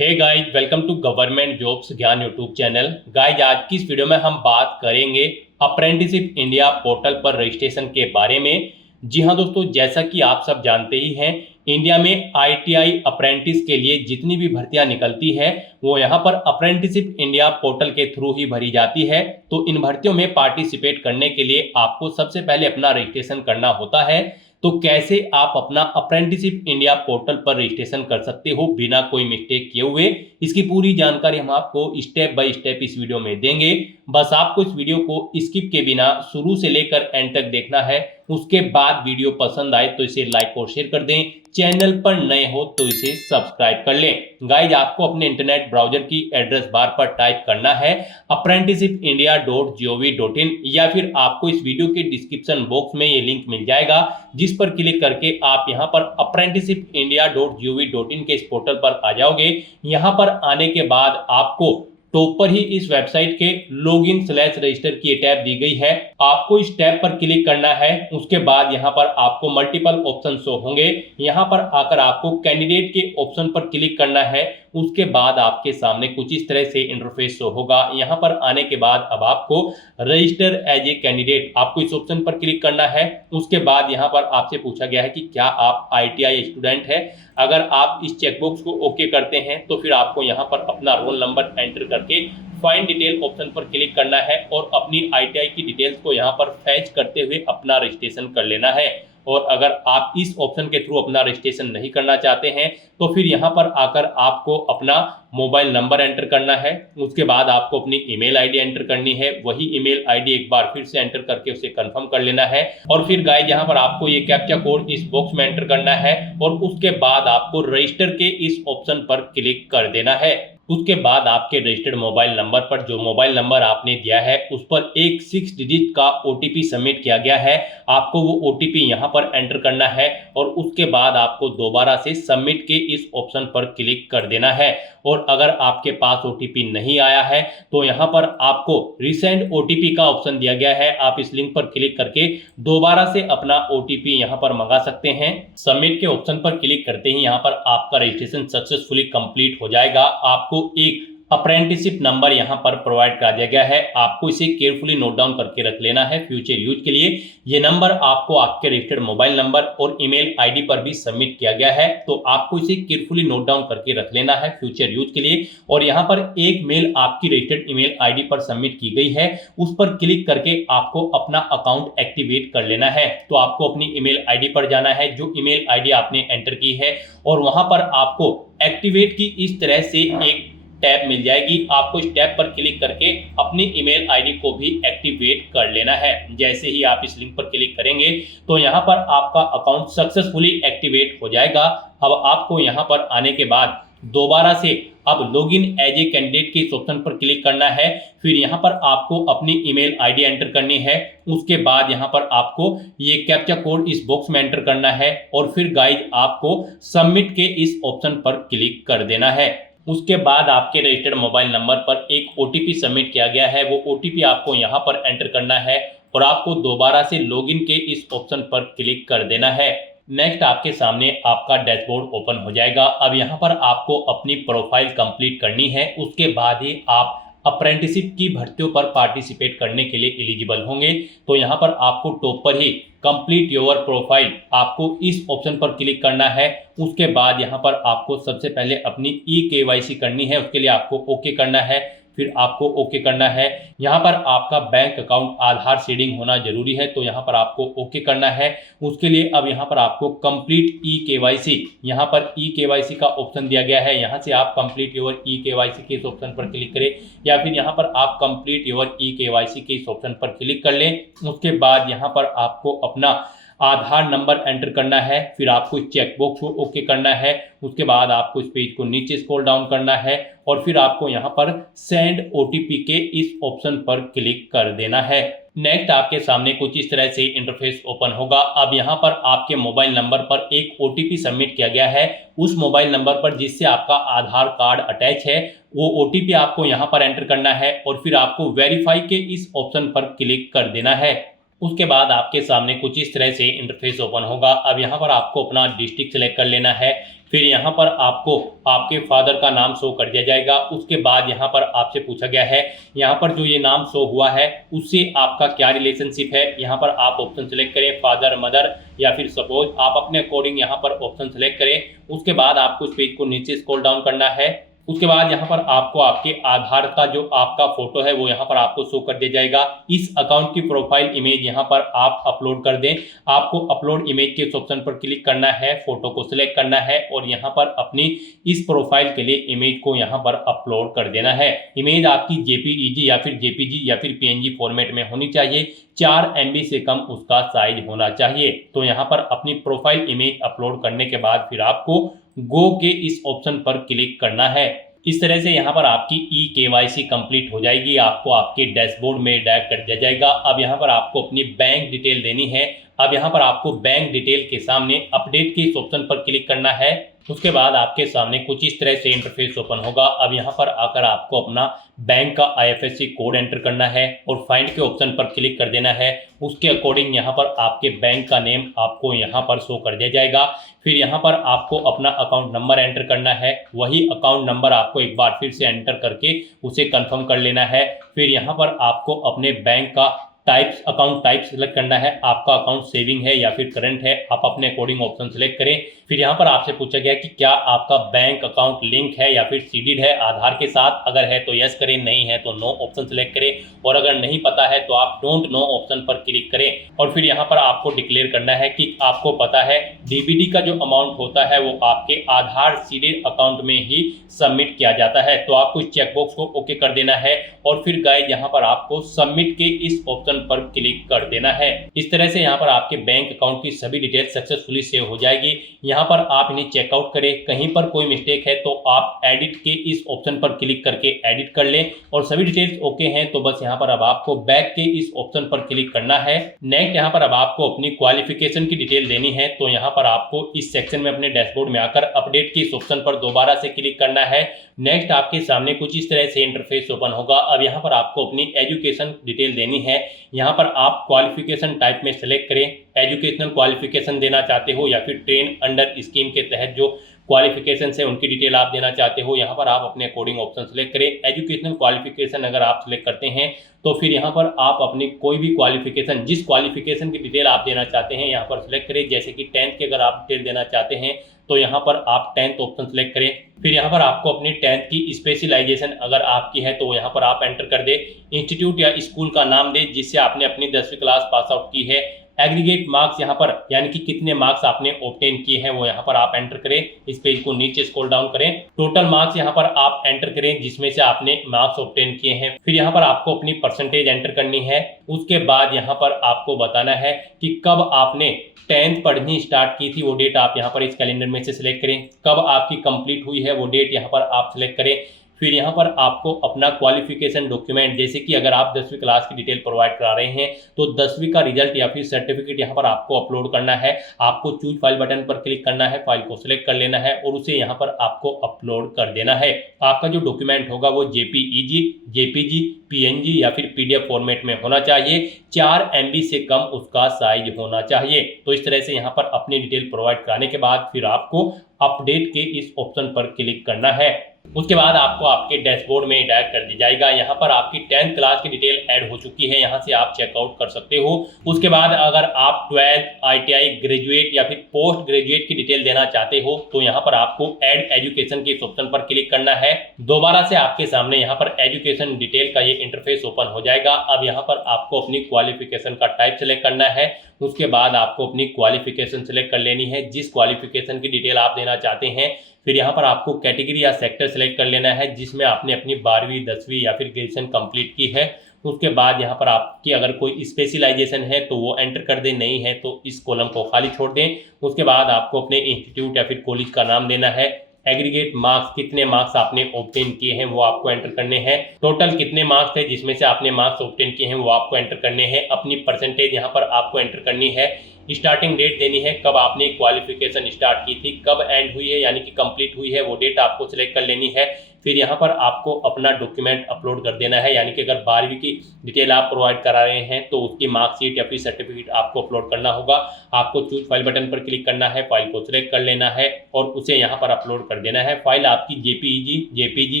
Hey guys, welcome to government jobs Gyan YouTube channel. Guys, आज की इस वीडियो में हम बात करेंगे अप्रेंटिसशिप इंडिया पोर्टल पर रजिस्ट्रेशन के बारे में। जी हाँ दोस्तों, जैसा कि आप सब जानते ही हैं, इंडिया में आईटीआई अप्रेंटिस के लिए जितनी भी भर्तियां निकलती है वो यहाँ पर अप्रेंटिसशिप इंडिया पोर्टल के थ्रू ही भरी जाती है। तो इन भर्तियों में पार्टिसिपेट करने के लिए आपको सबसे पहले अपना रजिस्ट्रेशन करना होता है। तो कैसे आप अपना अप्रेंटिसशिप इंडिया पोर्टल पर रजिस्ट्रेशन कर सकते हो बिना कोई मिस्टेक किए हुए, इसकी पूरी जानकारी हम आपको स्टेप बाय स्टेप इस वीडियो में देंगे। बस आपको इस वीडियो को स्किप के बिना शुरू से लेकर एंड तक देखना है। उसके बाद वीडियो पसंद आए तो इसे लाइक और शेयर कर दें। चैनल पर नए हो तो इसे सब्सक्राइब कर लें। गाइज, आपको अपने इंटरनेट ब्राउजर की एड्रेस बार पर टाइप करना है apprenticeshippindia.gov.in, या फिर आपको इस वीडियो के डिस्क्रिप्शन बॉक्स में ये लिंक मिल जाएगा, जिस पर क्लिक करके आप यहां पर apprenticeshippindia.gov.in के इस पोर्टल पर आ जाओगे। यहां पर आने के बाद आपको टॉप पर ही इस वेबसाइट के लॉगिन/रजिस्टर की टैब दी गई है। आपको इस टैब पर क्लिक करना है। उसके बाद यहाँ पर आपको मल्टीपल ऑप्शन शो होंगे। यहाँ पर आकर आपको कैंडिडेट के ऑप्शन पर क्लिक करना है। उसके बाद आपके सामने कुछ इस तरह से इंटरफेस शो होगा। यहाँ पर आने के बाद अब आपको रजिस्टर एज ए कैंडिडेट, आपको इस ऑप्शन पर क्लिक करना है। उसके बाद यहाँ पर आपसे पूछा गया है कि क्या आप आईटीआई स्टूडेंट है। अगर आप इस चेकबॉक्स को ओके करते हैं तो फिर आपको यहाँ पर अपना रोल नंबर एंटर करके फाइंड डिटेल ऑप्शन पर क्लिक करना है और अपनी आईटीआई की डिटेल्स को यहाँ पर फैच करते हुए अपना रजिस्ट्रेशन कर लेना है। और अगर आप इस ऑप्शन के थ्रू अपना रजिस्ट्रेशन नहीं करना चाहते हैं तो फिर यहाँ पर आकर आपको अपना मोबाइल नंबर एंटर करना है। उसके बाद आपको अपनी ईमेल आईडी एंटर करनी है। वही ईमेल आईडी एक बार फिर से एंटर करके उसे कंफर्म कर लेना है। और फिर गाइस, यहाँ पर आपको ये कैप्चा कोड इस बॉक्स में एंटर करना है और उसके बाद आपको रजिस्टर के इस ऑप्शन पर क्लिक कर देना है। उसके बाद आपके रजिस्टर्ड मोबाइल नंबर पर, जो मोबाइल नंबर आपने दिया है उस पर एक 6 डिजिट का ओटीपी सबमिट किया गया है। आपको वो ओटीपी यहाँ पर एंटर करना है और उसके बाद आपको दोबारा से सबमिट के इस ऑप्शन पर क्लिक कर देना है। और अगर आपके पास ओटीपी नहीं आया है तो यहाँ पर आपको रिसेंड ओटीपी का ऑप्शन दिया गया है। आप इस लिंक पर क्लिक करके दोबारा से अपना ओटीपी यहाँ पर मंगा सकते हैं। सबमिट के ऑप्शन पर क्लिक करते ही यहाँ पर आपका रजिस्ट्रेशन सक्सेसफुली कंप्लीट हो जाएगा। आपको एक अप्रेंटिसशिप नंबर यहाँ पर प्रोवाइड कर दिया गया है। आपको इसे केयरफुली नोट डाउन करके रख लेना है फ्यूचर यूज के लिए। ये नंबर आपको आपके रजिस्टर्ड मोबाइल नंबर और ईमेल आईडी पर भी सबमिट किया गया है, तो आपको इसे केयरफुली नोट डाउन करके रख लेना है फ्यूचर यूज के लिए। और यहाँ पर एक मेल आपकी रजिस्टर्ड ईमेल आईडी पर सबमिट की गई है, उस पर क्लिक करके आपको अपना अकाउंट एक्टिवेट कर लेना है। तो आपको अपनी ईमेल आईडी पर जाना है, जो ईमेल आईडी आपने एंटर की है, और वहां पर आपको एक्टिवेट की इस तरह से एक टैब मिल जाएगी। आपको इस टैब पर क्लिक करके अपनी ईमेल आईडी को भी एक्टिवेट कर लेना है। जैसे ही आप इस लिंक पर क्लिक करेंगे तो यहाँ पर आपका अकाउंट सक्सेसफुली एक्टिवेट हो जाएगा। अब आपको यहाँ पर आने के बाद दोबारा से अब लॉगिन एज ए कैंडिडेट के इस ऑप्शन पर क्लिक करना है। फिर यहाँ पर आपको अपनी ईमेल आईडी एंटर करनी है। उसके बाद यहाँ पर आपको ये कैप्चा कोड इस बॉक्स में एंटर करना है और फिर गाइज आपको सबमिट के इस ऑप्शन पर क्लिक कर देना है। उसके बाद आपके रजिस्टर्ड मोबाइल नंबर पर एक ओटीपी सबमिट किया गया है। वो ओटीपी आपको यहाँ पर एंटर करना है और आपको दोबारा से लॉगिन के इस ऑप्शन पर क्लिक कर देना है। नेक्स्ट आपके सामने आपका डैशबोर्ड ओपन हो जाएगा। अब यहाँ पर आपको अपनी प्रोफाइल कंप्लीट करनी है। उसके बाद ही आप अप्रेंटिसशिप की भर्तियों पर पार्टिसिपेट करने के लिए एलिजिबल होंगे। तो यहाँ पर आपको टॉप पर ही कंप्लीट योर प्रोफाइल, आपको इस ऑप्शन पर क्लिक करना है। उसके बाद यहाँ पर आपको सबसे पहले अपनी ई-केवाईसी करनी है। उसके लिए आपको ओके करना है, फिर आपको ओके करना है। यहाँ पर आपका बैंक अकाउंट आधार सीडिंग होना जरूरी है, तो यहाँ पर आपको ओके करना है। उसके लिए अब यहाँ पर आपको कंप्लीट ई-केवाईसी, यहाँ पर ई-केवाईसी का ऑप्शन दिया गया है। यहाँ से आप कंप्लीट योर ई-केवाईसी के इस ऑप्शन पर क्लिक करें, या फिर यहाँ पर आप कंप्लीट योर ई-केवाईसी के इस ऑप्शन पर क्लिक कर लें। उसके बाद यहाँ पर आपको अपना आधार नंबर एंटर करना है। फिर आपको इस चेकबॉक्स को ओके करना है। उसके बाद आपको इस पेज को नीचे स्क्रॉल डाउन करना है और फिर आपको यहाँ पर सेंड ओटीपी के इस ऑप्शन पर क्लिक कर देना है। नेक्स्ट आपके सामने कुछ इस तरह से इंटरफेस ओपन होगा। अब यहाँ पर आपके मोबाइल नंबर पर एक ओटीपी सबमिट किया गया है। उस मोबाइल नंबर पर जिससे आपका आधार कार्ड अटैच है, वो ओटीपी आपको यहाँ पर एंटर करना है और फिर आपको वेरीफाई के इस ऑप्शन पर क्लिक कर देना है। उसके बाद आपके सामने कुछ इस तरह से इंटरफेस ओपन होगा। अब यहाँ पर आपको अपना डिस्ट्रिक्ट सेलेक्ट कर लेना है। फिर यहाँ पर आपको आपके फादर का नाम शो कर दिया जाएगा। उसके बाद यहाँ पर आपसे पूछा गया है यहाँ पर जो ये नाम शो हुआ है उससे आपका क्या रिलेशनशिप है। यहाँ पर आप ऑप्शन सेलेक्ट करें, फादर, मदर या फिर सपोज, आप अपने अकॉर्डिंग यहाँ पर ऑप्शन सेलेक्ट करें। उसके बाद आपको इस पेज को नीचे स्क्रॉल डाउन करना है। उसके बाद यहाँ पर आपको आपके आधार का जो आपका फोटो है वो यहाँ पर आपको शो कर दिया जाएगा। इस अकाउंट की प्रोफाइल इमेज यहाँ पर आप अपलोड कर दें। आपको अपलोड इमेज के इस ऑप्शन पर क्लिक करना है, फोटो को सिलेक्ट करना है और यहाँ पर अपनी इस प्रोफाइल के लिए इमेज को यहाँ पर अपलोड कर देना है। इमेज आपकी जेपीईजी या फिर जेपीजी या फिर पीएनजी फॉर्मेट में होनी चाहिए। 4 MB से कम उसका साइज होना चाहिए। तो यहाँ पर अपनी प्रोफाइल इमेज अपलोड करने के बाद फिर आपको गो के इस ऑप्शन पर क्लिक करना है। इस तरह से यहाँ पर आपकी eKYC कंप्लीट हो जाएगी। आपको आपके डैशबोर्ड में डायरेक्ट कर दिया जाएगा। अब यहाँ पर आपको अपनी बैंक डिटेल देनी है। अब यहाँ पर आपको बैंक डिटेल के सामने अपडेट के इस ऑप्शन पर क्लिक करना है। उसके बाद आपके सामने कुछ इस तरह से इंटरफेस ओपन होगा। अब यहाँ पर आकर आपको अपना बैंक का IFSC कोड एंटर करना है और फाइंड के ऑप्शन पर क्लिक कर देना है। उसके अकॉर्डिंग यहाँ पर आपके बैंक का नेम आपको यहाँ पर शो कर दिया जाएगा। फिर यहाँ पर आपको अपना अकाउंट नंबर एंटर करना है। वही अकाउंट नंबर आपको एक बार फिर से एंटर करके उसे कंफर्म कर लेना है। फिर यहाँ पर आपको अपने बैंक का अकाउंट टाइप सेलेक्ट करना है। आपका अकाउंट सेविंग है या फिर करंट है, आप अपने अकॉर्डिंग ऑप्शन सेलेक्ट करें। फिर यहाँ पर आपसे पूछा गया कि क्या आपका बैंक अकाउंट लिंक है या फिर सीडेड है आधार के साथ। अगर है तो यस करें, नहीं है तो नो ऑप्शन सेलेक्ट करें और अगर नहीं पता है तो आप डोंट नो ऑप्शन पर क्लिक करें। और फिर यहाँ पर आपको डिक्लेयर करना है कि आपको पता है डीबीडी का जो अमाउंट होता है वो आपके आधार सीडेड अकाउंट में ही सबमिट किया जाता है। तो आपको इस चेकबॉक्स को ओके कर देना है और फिर गाइस यहाँ पर आपको सबमिट के इस ऑप्शन पर क्लिक कर देना है। इस तरह से यहाँ पर आपके बैंक अकाउंट की सभी डिटेल सक्सेसफुली सेव हो जाएगी। यहाँ पर आप इन्हें चेकआउट करें। कहीं पर कोई मिस्टेक है तो आप एडिट के इस ऑप्शन पर क्लिक करके एडिट कर लें और सभी डिटेल्स ओके हैं तो बस यहाँ पर अब आपको बैक के इस ऑप्शन पर क्लिक करना है। नेक्स्ट यहाँ पर अब आपको अपनी क्वालिफिकेशन की डिटेल देनी है। तो यहाँ पर आपको इस सेक्शन में अपने डैशबोर्ड में आकर अपडेट के इस ऑप्शन पर दोबारा से क्लिक करना है। नेक्स्ट आपके सामने कुछ इस तरह से इंटरफेस ओपन होगा। अब यहाँ पर आपको अपनी एजुकेशन डिटेल देनी है। यहाँ पर आप क्वालिफिकेशन टाइप में सेलेक्ट करें। एजुकेशनल क्वालिफिकेशन देना चाहते हो या फिर ट्रेन अंडर स्कीम के तहत जो क्वालिफिकेशन है उनकी डिटेल आप देना चाहते हो। यहाँ पर आप अपने अकॉर्डिंग ऑप्शन सेलेक्ट करें। एजुकेशनल क्वालिफिकेशन अगर आप सेलेक्ट करते हैं तो फिर यहाँ पर आप अपनी कोई भी क्वालिफिकेशन, जिस क्वालिफिकेशन की डिटेल आप देना चाहते हैं यहाँ पर सेलेक्ट करें। जैसे कि 10th की अगर आप डिटेल देना चाहते हैं तो यहाँ पर आप 10th ऑप्शन सेलेक्ट करें। फिर यहाँ पर आपको अपनी 10th की स्पेशलाइजेशन अगर आपकी है तो यहाँ पर आप एंटर कर दे। इंस्टीट्यूट या स्कूल का नाम दे जिससे आपने अपनी 10वीं क्लास पास आउट की है। एग्रीगेट मार्क्स यहाँ पर यानी कि कितने मार्क्स आपने ऑब्टेन किए हैं वो यहाँ पर आप एंटर करें। इस पेज को नीचे स्क्रॉल डाउन करें। टोटल मार्क्स यहाँ पर आप एंटर करें जिसमें से आपने मार्क्स ऑब्टेन किए हैं। फिर यहाँ पर आपको अपनी परसेंटेज एंटर करनी है। उसके बाद यहाँ पर आपको बताना है कि कब आपने 10th पढ़नी स्टार्ट की थी वो डेट आप यहाँ पर इस कैलेंडर में से सिलेक्ट करें। कब आपकी कंप्लीट हुई है वो डेट यहाँ पर आप सिलेक्ट करें। फिर यहाँ पर आपको अपना क्वालिफिकेशन डॉक्यूमेंट, जैसे कि अगर आप 10वीं क्लास की डिटेल प्रोवाइड करा रहे हैं तो 10वीं का रिजल्ट या फिर सर्टिफिकेट यहाँ पर आपको अपलोड करना है। आपको चूज फाइल बटन पर क्लिक करना है, फाइल को सिलेक्ट कर लेना है और उसे यहाँ पर आपको अपलोड कर देना है। आपका जो डॉक्यूमेंट होगा वो जेपीईजी, जेपीजी, पीएनजी या फिर पीडीएफ फॉर्मेट में होना चाहिए। 4 MB से कम उसका साइज होना चाहिए। तो इस तरह से यहाँ पर अपनी डिटेल प्रोवाइड कराने के बाद फिर आपको अपडेट के इस ऑप्शन पर क्लिक करना है। उसके बाद आपको आपके डैशबोर्ड में डायरेक्ट कर दी जाएगा। यहाँ पर आपकी 10th क्लास की डिटेल ऐड हो चुकी है, यहाँ से आप चेकआउट कर सकते हो। उसके बाद अगर आप 12th, ITI, ग्रेजुएट या फिर पोस्ट ग्रेजुएट की डिटेल देना चाहते हो तो यहाँ पर आपको ऐड एजुकेशन के इस ऑप्शन पर क्लिक करना है। दोबारा से आपके सामने यहाँ पर एजुकेशन डिटेल का ये इंटरफेस ओपन हो जाएगा। अब यहाँ पर आपको अपनी क्वालिफिकेशन का टाइप सेलेक्ट करना है। उसके बाद आपको अपनी क्वालिफिकेशन सेलेक्ट कर लेनी है, जिस क्वालिफिकेशन की डिटेल आप देना चाहते हैं। फिर यहाँ पर आपको कैटेगरी या सेक्टर सेलेक्ट कर लेना है जिसमें आपने अपनी 12वीं, 10वीं या फिर ग्रेजुएशन कंप्लीट की है। उसके बाद यहाँ पर आपकी अगर कोई स्पेशलाइजेशन है तो वो एंटर कर दें, नहीं है तो इस कॉलम को खाली छोड़ दें। उसके बाद आपको अपने इंस्टीट्यूट या फिर कॉलेज का नाम देना है। एग्रीगेट मार्क्स, कितने मार्क्स आपने ऑब्टेन किए हैं वो आपको एंटर करने हैं। टोटल कितने मार्क्स थे जिसमें से आपने मार्क्स ऑब्टेन किए हैं वो आपको एंटर करने हैं। अपनी परसेंटेज यहाँ पर आपको एंटर करनी है। स्टार्टिंग डेट देनी है, कब आपने क्वालिफिकेशन स्टार्ट की थी, कब एंड हुई है यानी कि कंप्लीट हुई है वो डेट आपको सिलेक्ट कर लेनी है। फिर यहाँ पर आपको अपना डॉक्यूमेंट अपलोड कर देना है, यानी कि अगर 12वीं की डिटेल आप प्रोवाइड करा रहे हैं तो उसकी मार्कशीट या फिर सर्टिफिकेट आपको अपलोड करना होगा। आपको चूज फाइल बटन पर क्लिक करना है, फाइल को सिलेक्ट कर लेना है और उसे यहाँ पर अपलोड कर देना है। फाइल आपकी जेपीजी,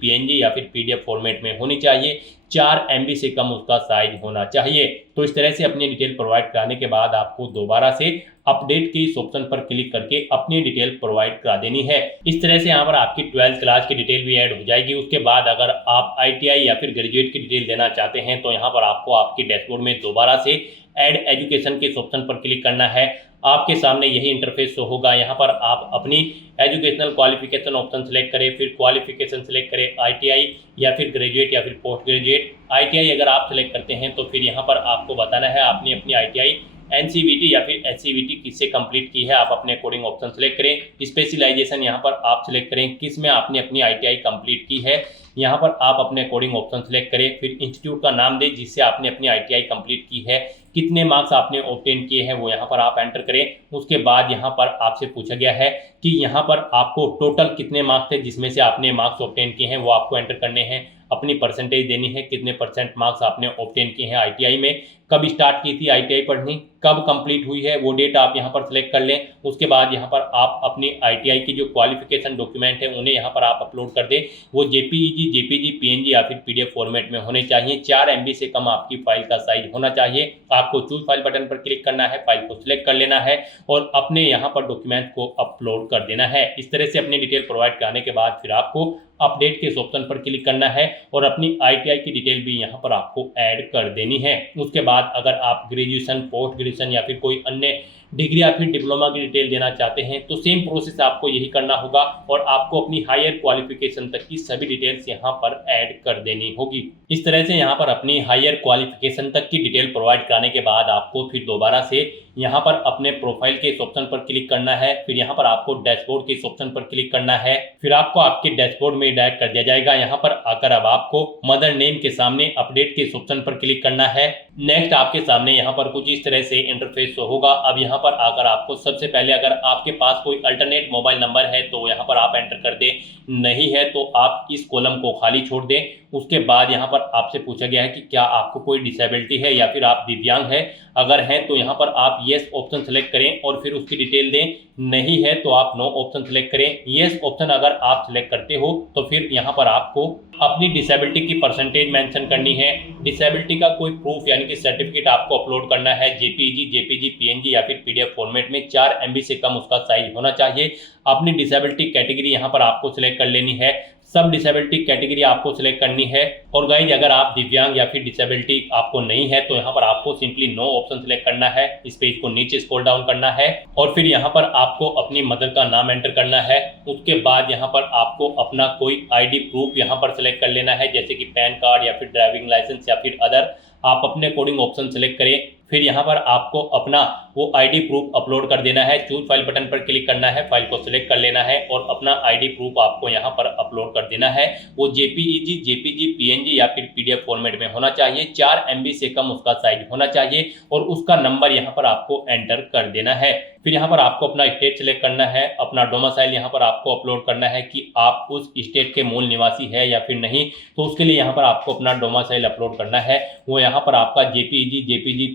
पीएनजी या फिर पीडीएफ फॉर्मेट में होनी चाहिए। 4 MB से कम उसका साइज होना चाहिए। तो इस तरह से अपनी डिटेल प्रोवाइड कराने के बाद आपको दोबारा से अपडेट के इस ऑप्शन पर क्लिक करके अपनी डिटेल प्रोवाइड करा देनी है। इस तरह से यहाँ पर आपकी 12th क्लास की डिटेल भी ऐड हो जाएगी। उसके बाद अगर आप ITI या फिर ग्रेजुएट की डिटेल देना चाहते हैं तो यहाँ पर आपको आपके डैशबोर्ड में दोबारा से ऐड एजुकेशन के इस ऑप्शन पर क्लिक करना है। आपके सामने यही इंटरफेस शो होगा। यहाँ पर आप अपनी एजुकेशनल क्वालिफिकेशन ऑप्शन सेलेक्ट करें, फिर क्वालिफिकेशन सेलेक्ट करें, ITI या फिर ग्रेजुएट या फिर पोस्ट ग्रेजुएट। ITI अगर आप सेलेक्ट करते हैं तो फिर यहाँ पर आपको बताना है आपने अपनी ITI NCVT या फिर SCVT किससे कंप्लीट की है। आप अपने अकॉर्डिंग ऑप्शन सेलेक्ट करें। स्पेशलाइजेशन यहाँ पर आप सेलेक्ट करें किस में आपने अपनी ITI कंप्लीट की है। यहाँ पर आप अपने अकॉर्डिंग ऑप्शन सेलेक्ट करें। फिर इंस्टीट्यूट का नाम दें जिससे आपने अपनी ITI कंप्लीट की है। कितने मार्क्स आपने ऑब्टेन किए हैं वो यहाँ पर आप एंटर करें। उसके बाद यहाँ पर आपसे पूछा गया है कि यहाँ पर आपको टोटल कितने मार्क्स थे जिसमें से आपने मार्क्स ऑब्टेन किए हैं, वो आपको एंटर करने हैं। अपनी परसेंटेज देनी है, कितने परसेंट मार्क्स आपने ऑब्टेन किए हैं ITI में, कब स्टार्ट की थी ITI पढ़नी, कब कंप्लीट हुई है वो डेट आप यहाँ पर सिलेक्ट कर लें। उसके बाद यहाँ पर आप अपनी ITI की जो क्वालिफिकेशन डॉक्यूमेंट है उन्हें यहाँ पर आप अपलोड कर दें। वो जेपीजी, PNG या फिर PDF फॉर्मेट में होने चाहिए। 4 MB से कम आपकी फाइल का साइज होना चाहिए। आपको चूज फाइल बटन पर क्लिक करना है, फाइल को सिलेक्ट कर लेना है और अपने यहाँ पर डॉक्यूमेंट को अपलोड कर देना है। इस तरह से अपनी डिटेल प्रोवाइड कराने के बाद फिर आपको अपडेट के इस ऑप्शन पर क्लिक करना है और अपनी ITI की डिटेल भी यहाँ पर आपको ऐड कर देनी है। उसके बाद अगर आप ग्रेजुएशन, पोस्ट ग्रेजुएशन या फिर कोई अन्य डिग्री या फिर डिप्लोमा की डिटेल देना चाहते हैं तो सेम प्रोसेस आपको यही करना होगा और आपको अपनी हायर क्वालिफिकेशन तक की सभी डिटेल्स यहाँ पर ऐड कर देनी होगी। इस तरह से यहाँ पर अपनी हायर क्वालिफिकेशन तक की डिटेल प्रोवाइड कराने के बाद आपको फिर दोबारा से यहाँ पर अपने प्रोफाइल के इस ऑप्शन पर क्लिक करना है। फिर यहाँ पर आपको डैशबोर्ड के इस ऑप्शन पर क्लिक करना है। फिर आपको आपके डैशबोर्ड में डायरेक्ट कर दिया जाएगा। यहाँ पर आकर अब आपको मदर नेम के सामने अपडेट के इस ऑप्शन पर क्लिक करना है। नेक्स्ट आपके सामने यहाँ पर कुछ इस तरह से इंटरफेस होगा। अब यहाँ पर आकर आपको सबसे पहले अगर आपके पास कोई अल्टरनेट मोबाइल नंबर है तो यहाँ पर आप एंटर कर दें, नहीं है तो आप इस कॉलम को खाली छोड़ दें। उसके बाद यहाँ पर आपसे पूछा गया है कि क्या आपको कोई डिसेबिलिटी है या फिर आप दिव्यांग है। अगर हैं तो यहाँ पर आप येस ऑप्शन सेलेक्ट करें और फिर उसकी डिटेल दें, नहीं है तो आप नो ऑप्शन सेलेक्ट करें। येस ऑप्शन अगर आप सिलेक्ट करते हो तो फिर यहाँ पर आपको अपनी डिसेबिलिटी की परसेंटेज मेंशन करनी है। डिसेबिलिटी का कोई प्रूफ यानी कि सर्टिफिकेट आपको अपलोड करना है। जेपीजी, PNG या फिर PDF फॉर्मेट में 4 MB से कम उसका साइज होना चाहिए। अपनी डिसेबिलिटी कैटेगरी यहाँ पर आपको सिलेक्ट कर लेनी है। सब डिसेबिलिटी कैटेगरी आपको सिलेक्ट करनी है। और गाइज अगर आप दिव्यांग या फिर डिसेबिलिटी आपको नहीं है तो यहाँ पर आपको सिंपली नो ऑप्शन सिलेक्ट करना है। इस पेज को नीचे स्क्रॉल डाउन करना है और फिर यहाँ पर आपको अपनी मदर का नाम एंटर करना है। उसके बाद यहाँ पर आपको अपना कोई ID प्रूफ यहाँ पर सिलेक्ट कर लेना है, जैसे कि पैन कार्ड या फिर ड्राइविंग लाइसेंस या फिर अदर। आप अपने अकॉर्डिंग ऑप्शन सेलेक्ट करें। फिर यहाँ पर आपको अपना वो ID प्रूफ अपलोड कर देना है। चूज फाइल बटन पर क्लिक करना है, फाइल को सिलेक्ट कर लेना है और अपना ID प्रूफ आपको यहाँ पर अपलोड कर देना है। वो जेपीजी, PNG या फिर PDF फॉर्मेट में होना चाहिए। 4 MB से कम उसका साइज होना चाहिए और उसका नंबर यहाँ पर आपको एंटर कर देना है। फिर यहाँ पर आपको अपना स्टेट सिलेक्ट करना है। अपना डोमिसाइल यहाँ पर आपको अपलोड करना है कि आप उस स्टेट के मूल निवासी है या फिर नहीं। तो उसके लिए यहाँ पर आपको अपना डोमिसाइल अपलोड करना है। वो यहाँ पर आपका जेपीजी,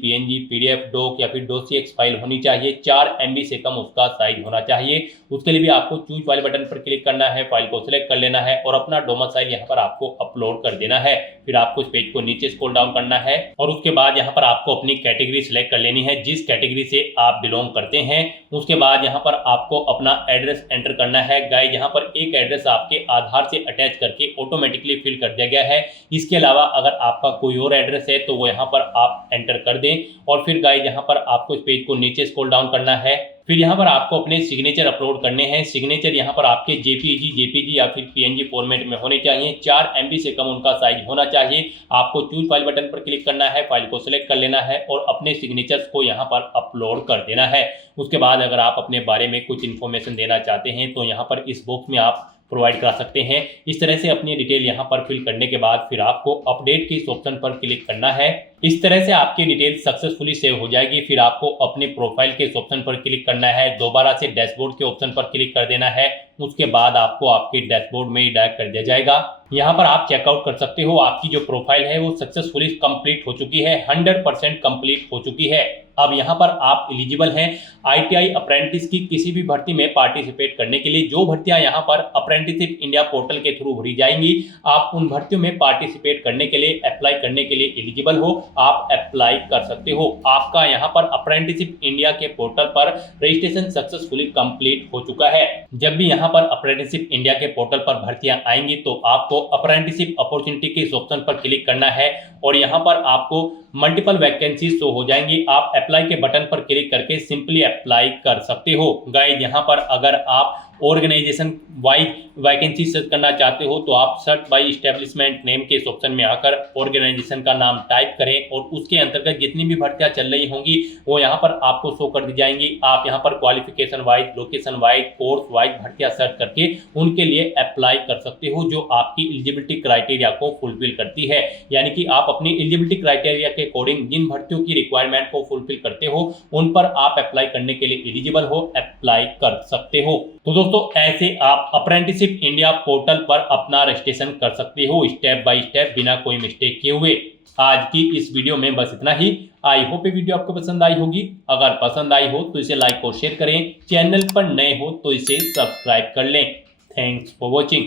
PNG, PDF, डॉक या फिर डॉक्स फाइल होनी चाहिए। 4 MB से कम उसका साइज होना चाहिए। उसके लिए भी आपको चूज फाइल बटन पर क्लिक करना है, फाइल को सिलेक्ट कर लेना है और अपना डोमिसाइल यहाँ पर आपको अपलोड कर देना है। फिर आपको इस पेज को नीचे स्क्रॉल डाउन करना है और उसके बाद यहाँ पर आपको अपनी कैटेगरी सिलेक्ट कर लेनी है, जिस कैटेगरी से आप बिलोंग करते हैं। उसके बाद यहाँ पर आपको अपना एड्रेस एंटर करना है। गाइस यहाँ पर एक एड्रेस आपके आधार से अटैच करके ऑटोमेटिकली फिल कर दिया गया है। इसके अलावा अगर आपका कोई और एड्रेस है तो वो यहाँ पर आप एंटर कर दें और फिर गाइस यहाँ पर आपको इस पेज को नीचे स्क्रॉल डाउन करना है। फिर यहाँ पर आपको अपने सिग्नेचर अपलोड करने हैं। सिग्नेचर यहाँ पर आपके जेपीजी या फिर PNG फॉर्मेट में होने चाहिए। 4 MB से कम उनका साइज होना चाहिए। आपको चूज फाइल बटन पर क्लिक करना है, फाइल को सिलेक्ट कर लेना है और अपने सिग्नेचर्स को यहाँ पर अपलोड कर देना है। उसके बाद अगर आप अपने बारे में कुछ इन्फॉर्मेशन देना चाहते हैं तो यहाँ पर इस बॉक्स में आप प्रोवाइड करा सकते हैं। इस तरह से अपनी डिटेल यहाँ पर फिल करने के बाद फिर आपको अपडेट के इस ऑप्शन पर क्लिक करना है। इस तरह से आपकी डिटेल सक्सेसफुली सेव हो जाएगी। फिर आपको अपने प्रोफाइल के इस ऑप्शन पर क्लिक करना है, दोबारा से डैशबोर्ड के ऑप्शन पर क्लिक कर देना है। उसके बाद आपको आपके डैशबोर्ड में डायरेक्ट कर दिया जाएगा। यहाँ पर आप चेकआउट कर सकते हो, आपकी जो प्रोफाइल है वो सक्सेसफुली कंप्लीट हो चुकी है, 100% कंप्लीट हो चुकी है। अब यहाँ पर आप एलिजिबल हैं आईटीआई अप्रेंटिस की किसी भी भर्ती में पार्टिसिपेट करने के लिए। जो भर्तियां यहाँ पर अप्रेंटिसशिप इंडिया पोर्टल के थ्रू भरी जाएंगी, आप उन भर्तियों में पार्टिसिपेट करने के लिए, अप्लाई करने के लिए एलिजिबल हो, आप अप्लाई कर सकते हो। आपका यहाँ पर अप्रेंटिसशिप इंडिया के पोर्टल पर रजिस्ट्रेशन सक्सेसफुली कंप्लीट हो चुका है। जब भी यहाँ पर अप्रेंटिसशिप इंडिया के पोर्टल पर भर्तियां आएंगी तो आपको अप्रेंटिसशिप अपॉर्चुनिटी के इस ऑप्शन पर क्लिक करना है और यहाँ पर आपको मल्टीपल वैकेंसी शो हो जाएंगी। आप अप्लाई के बटन पर क्लिक करके सिंपली अप्लाई कर सकते हो। गाइस, यहाँ पर अगर आप ऑर्गेनाइजेशन वाइज वैकेंसी सर्च करना चाहते हो तो आप सर्च बाय इस्टेब्लिशमेंट नेम के इस ऑप्शन में आकर ऑर्गेनाइजेशन का नाम टाइप करें और उसके अंतर्गत जितनी भी भर्तियां चल रही होंगी वो यहाँ पर आपको शो कर दी जाएंगी। आप यहाँ पर qualification wise, location wise, course wise भर्तियां सर्च करके उनके लिए अप्लाई कर सकते हो जो आपकी एलिजिबिलिटी क्राइटेरिया को फुलफिल करती है। यानी कि आप अपनी एलिजिबिलिटी क्राइटेरिया के अकॉर्डिंग जिन भर्तियों की रिक्वायरमेंट को फुलफिल करते हो उन पर आप अप्लाई करने के लिए एलिजिबल हो, अप्लाई कर सकते हो। तो दोस्तों, ऐसे आप अप्रेंटिसशिप इंडिया पोर्टल पर अपना रजिस्ट्रेशन कर सकते हो स्टेप बाय स्टेप, बिना कोई मिस्टेक किए हुए। आज की इस वीडियो में बस इतना ही। आई होप ये वीडियो आपको पसंद आई होगी। अगर पसंद आई हो तो इसे लाइक और शेयर करें, चैनल पर नए हो तो इसे सब्सक्राइब कर लें। Thanks for watching.